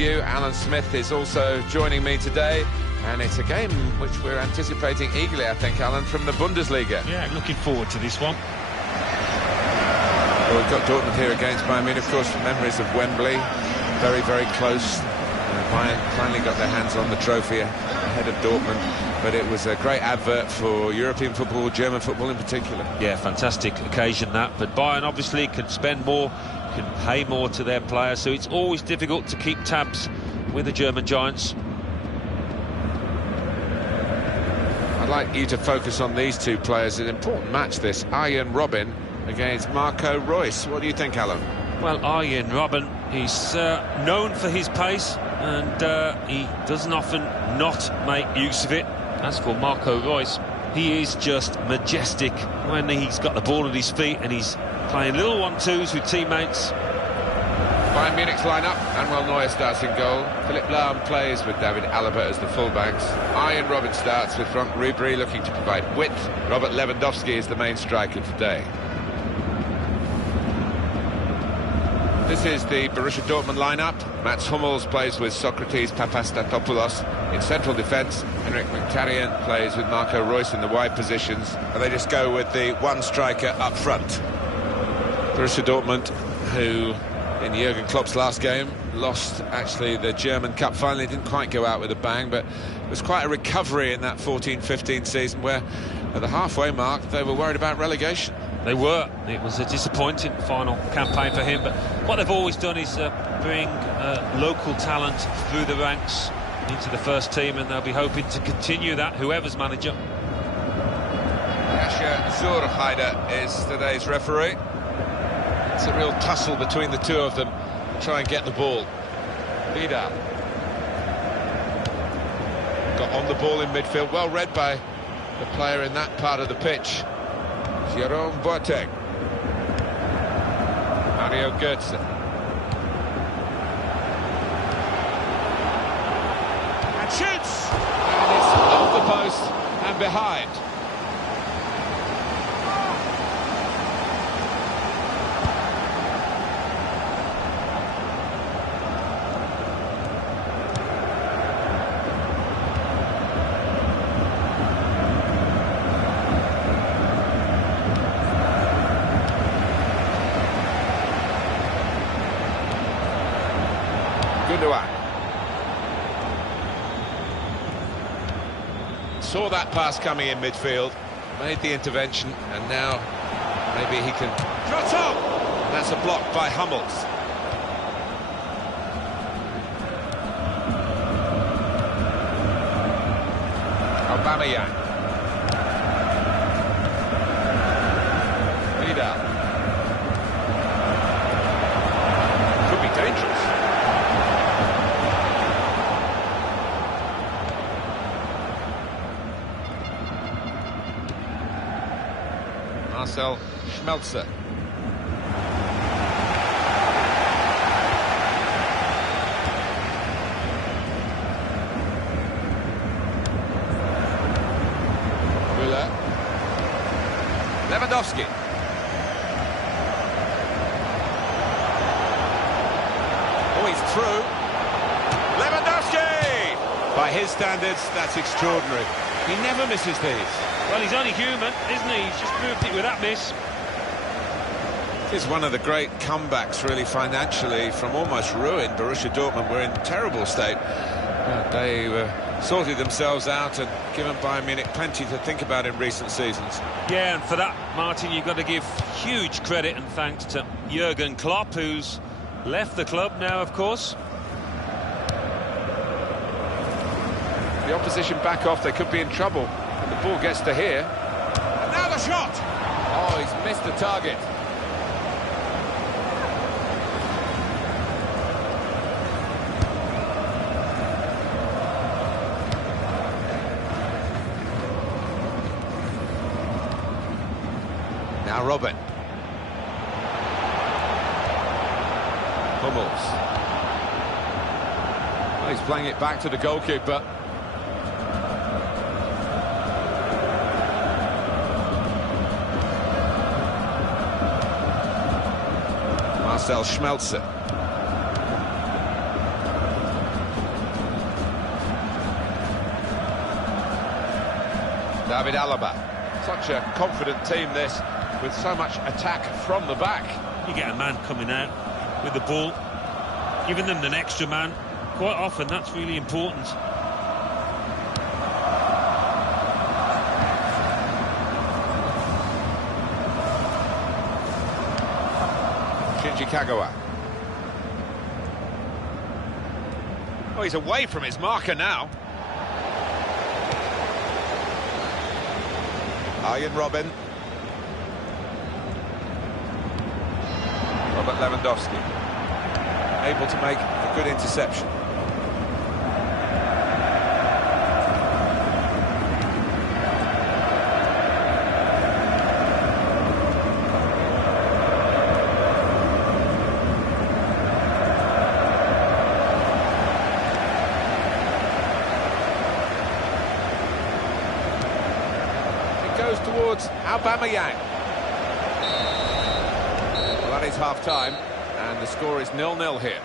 you. Alan Smith is also joining me today, and it's a game which we're anticipating eagerly, I think, Alan, from the Bundesliga. Yeah, looking forward to this one. Well, we've got Dortmund here against Bayern Munich, of course, memories of Wembley, very, very close. Bayern finally got their hands on the trophy ahead of Dortmund, but it was a great advert for European football, German football in particular. Yeah, fantastic occasion that, but Bayern obviously can spend more, can pay more to their players, so it's always difficult to keep tabs with the German giants. I'd like you to focus on these two players. An important match, this. Arjen Robben against Marco Reus. What do you think, Alan? Well, Arjen Robben, he's known for his pace, and he doesn't often not make use of it. As for Marco Reus, he is just majestic when he's got the ball at his feet and he's playing little one-twos with teammates. Bayern Munich's line-up. Manuel Neuer starts in goal. Philipp Lahm plays with David Alaba as the fullbacks. Arjen Robben starts with Frank Ribery looking to provide width. Robert Lewandowski is the main striker today. This is the Borussia Dortmund lineup. Mats Hummels plays with Socrates Papastatopoulos in central defence. Henrik Mkhitaryan plays with Marco Reus in the wide positions. And they just go with the one striker up front. Borussia Dortmund, who in Jurgen Klopp's last game lost actually the German Cup final. Didn't quite go out with a bang, but it was quite a recovery in that 14-15 season where at the halfway mark they were worried about relegation. They were. It was a disappointing final campaign for him, but what they've always done is bring local talent through the ranks into the first team, and they'll be hoping to continue that, whoever's manager. Jascha Zurheider is today's referee. It's a real tussle between the two of them to try and get the ball. Vidal got on the ball in midfield, well read by the player in that part of the pitch. Jerome Boateng. Mario Götze. And shoots! And it's off the post and behind. Saw that pass coming in midfield, made the intervention, and now maybe he can... Shot up! That's a block by Hummels. Aubameyang. Vidal. Could be dangerous. Marcel Schmelzer. Müller. Lewandowski. Oh, he's through. Lewandowski! By his standards, that's extraordinary. He never misses these. Well, he's only human, isn't he? He's just moved it with that miss. This is one of the great comebacks, really, financially, from almost ruin. Borussia Dortmund were in terrible state. They sorted themselves out and given Bayern Munich plenty to think about in recent seasons. Yeah, and for that, Martin, you've got to give huge credit and thanks to Jurgen Klopp, who's left the club now, of course. The opposition back off, they could be in trouble. And the ball gets to here. And now the shot! Oh, he's missed the target. Now Robben. Hummels. Well, he's playing it back to the goalkeeper. Marcel Schmelzer. David Alaba. Such a confident team this, with so much attack from the back. You get a man coming out with the ball, giving them an extra man. Quite often, that's really important. Shinji Kagawa. Oh, he's away from his marker now. Arjen Robben. Robert Lewandowski. Able to make a good interception. Goes towards Aubameyang. Well, that is half-time, and the score is 0-0 here.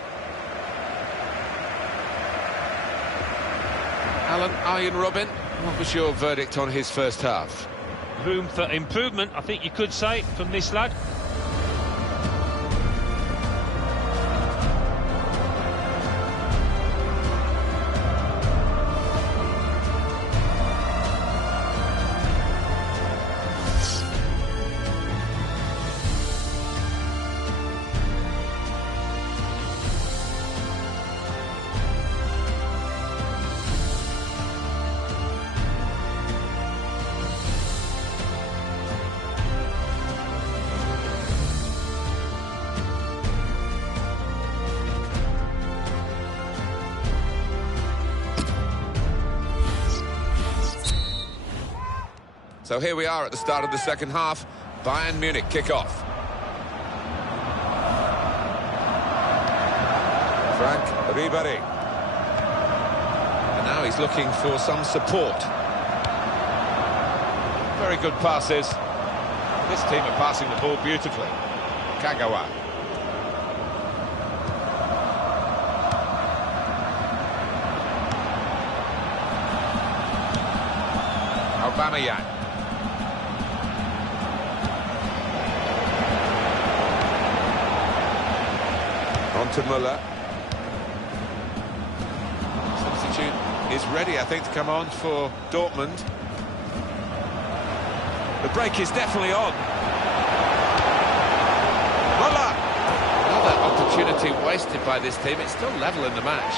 Alan, Arjen Robben, what was your verdict on his first half? Room for improvement, I think you could say, from this lad. So here we are at the start of the second half. Bayern Munich kick off. Frank Ribéry. And now he's looking for some support. Very good passes. This team are passing the ball beautifully. Kagawa. Aubameyang. On to Müller. Substitute is ready, I think, to come on for Dortmund. The break is definitely on. Müller! Another opportunity wasted by this team. It's still level in the match.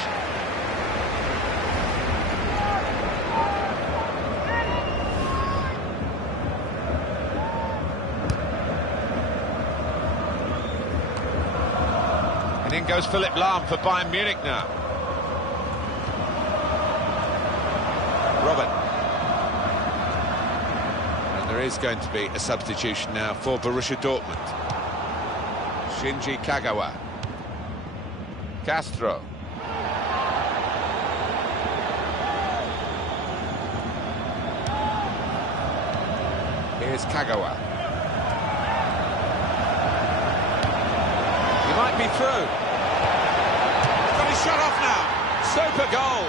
And in goes Philipp Lahm for Bayern Munich now. Robert. And there is going to be a substitution now for Borussia Dortmund. Shinji Kagawa. Castro. Here's Kagawa. He might be through. Got his shot off now. Super goal.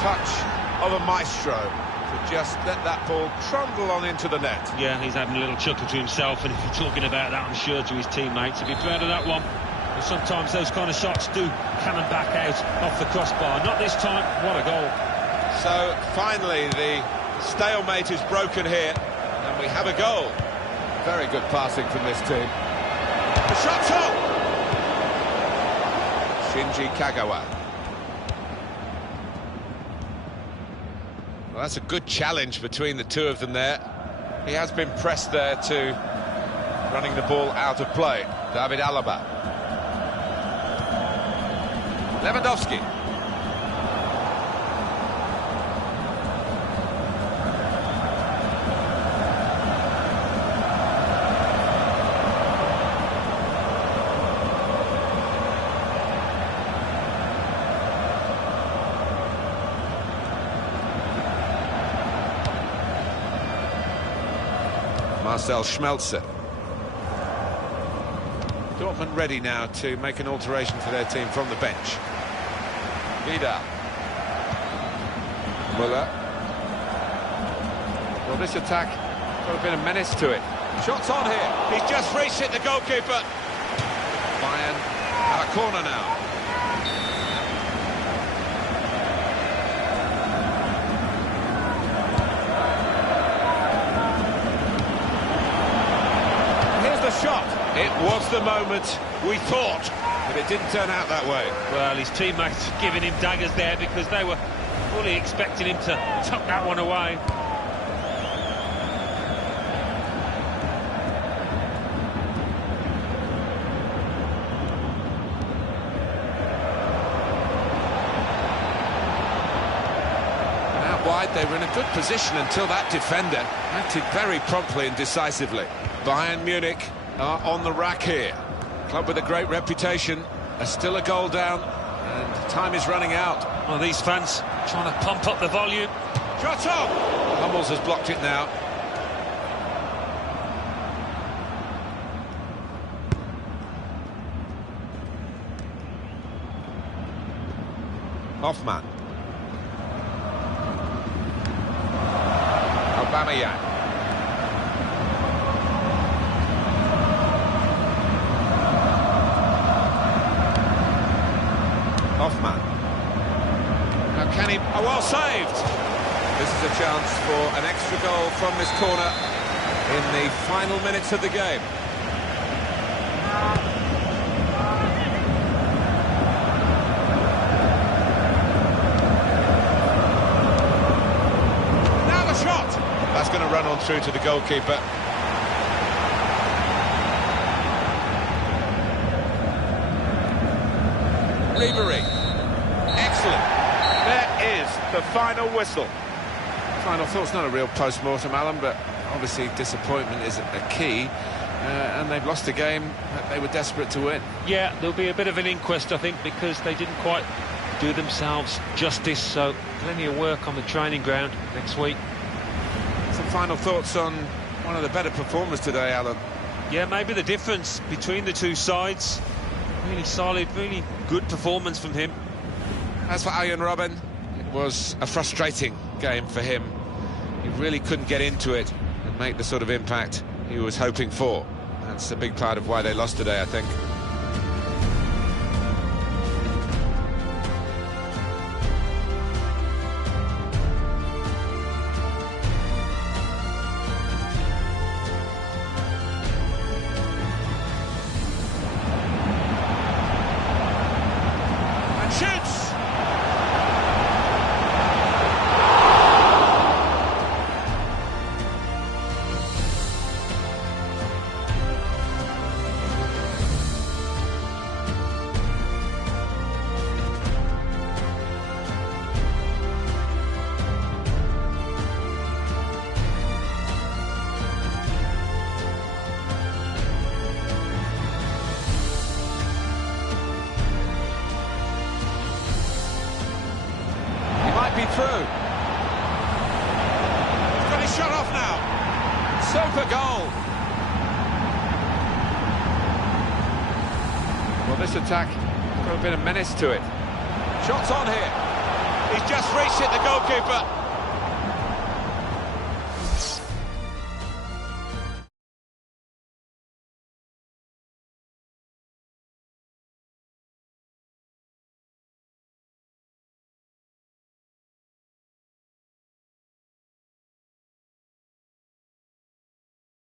Touch of a maestro to just let that ball trundle on into the net. Yeah, he's having a little chuckle to himself, and if you're talking about that, I'm sure to his teammates, he'd be proud of that one. But sometimes those kind of shots do cannon back out off the crossbar. Not this time. What a goal. So finally the stalemate is broken here, and we have a goal. Very good passing from this team. The shot's on! Shinji Kagawa. Well, that's a good challenge between the two of them there. He has been pressed there to running the ball out of play. David Alaba. Lewandowski. Marcel Schmelzer. Dortmund ready now to make an alteration for their team from the bench. Vida. Müller. Well, this attack got a bit of menace to it. Shots on here. He's just reached it, the goalkeeper. Bayern at a corner now. Here's the shot. It was the moment we thought, but it didn't turn out that way. Well, his teammates giving him daggers there because they were fully expecting him to tuck that one away. Wide, they were in a good position until that defender acted very promptly and decisively. Bayern Munich are on the rack here. Club with a great reputation. They're still a goal down, and time is running out. Well, these fans trying to pump up the volume. Shot on! Hummels has blocked it now. Hoffmann. Bayern. Hoffmann. Now can he... Oh, well saved! This is a chance for an extra goal from this corner in the final minutes of the game. That's going to run on through to the goalkeeper. Ribery. Excellent. There is the final whistle. Final thought's not a real post-mortem, Alan, but obviously disappointment is a key. And they've lost a game that they were desperate to win. Yeah, there'll be a bit of an inquest, I think, because they didn't quite do themselves justice. So plenty of work on the training ground next week. Some final thoughts on one of the better performers today, Alan? Yeah, maybe the difference between the two sides. Really solid, really good performance from him. As for Arjen Robben, it was a frustrating game for him. He really couldn't get into it and make the sort of impact he was hoping for. That's a big part of why they lost today, I think. Shoots! Be through. He's got his shot off now. Super goal. Well, this attack has got a bit of menace to it. Shots on here. He's just reached it, the goalkeeper.